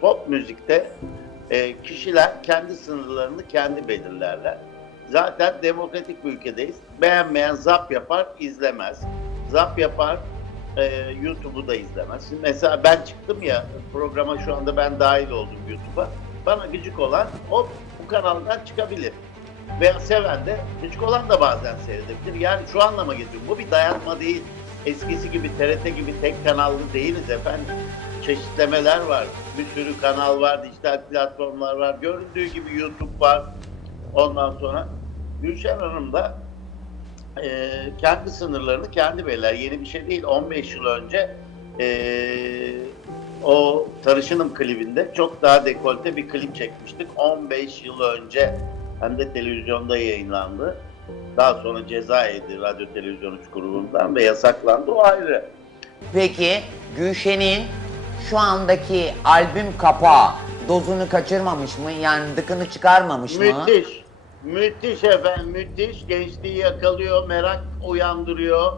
pop müzikte e, kişiler kendi sınırlarını kendi belirlerler. Zaten demokratik bir ülkedeyiz. Beğenmeyen zap yapar, izlemez. Zap yapar, e, YouTube'u da izlemez. Şimdi mesela ben çıktım ya programa şu anda ben dahil oldum YouTube'a. Bana gıcık olan o bu kanaldan çıkabilir. Veya seven de gıcık olan da bazen seyredebilir. Yani şu anlama getiriyorum. Bu bir dayatma değil. Eskisi gibi TRT gibi tek kanallı değiliz efendim. Çeşitlemeler var. Bir sürü kanal var, dijital platformlar var. Göründüğü gibi YouTube var. Ondan sonra Gülşen Hanım da e, kendi sınırlarını kendi belirler. Yeni bir şey değil. 15 yıl önce e, o Tarışınım klibinde çok daha dekolte bir klip çekmiştik. 15 yıl önce hem de televizyonda yayınlandı. Daha sonra ceza yedi Radyo Televizyon 3 grubundan ve yasaklandı. O ayrı. Peki Gülşen'in şu andaki albüm kapağı dozunu kaçırmamış mı? Yani dıkını çıkarmamış mı? Müthiş. Müthiş efendim, müthiş. Gençliği yakalıyor, merak uyandırıyor.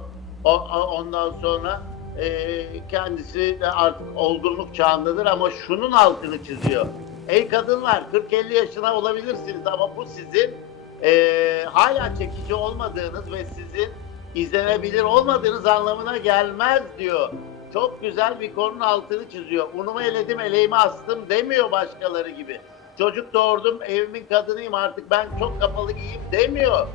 O, ondan sonra e, kendisi de artık olgunluk çağındadır ama şunun altını çiziyor. Ey kadınlar 40-50 yaşına olabilirsiniz ama bu sizin e, hala çekici olmadığınız ve sizin izlenebilir olmadığınız anlamına gelmez diyor. Çok güzel bir konunun altını çiziyor. Unumu eledim, eleğimi astım demiyor başkaları gibi. Çocuk doğurdum, evimin kadınıyım artık ben çok kapalı giyeyim demiyor.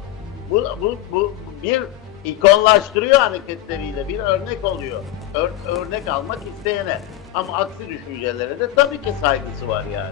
Bu, bu, bu bir ikonlaştırıyor hareketleriyle, bir örnek oluyor. Ör- örnek almak isteyene. Ama aksi düşüncelere de tabii ki saygısı var yani.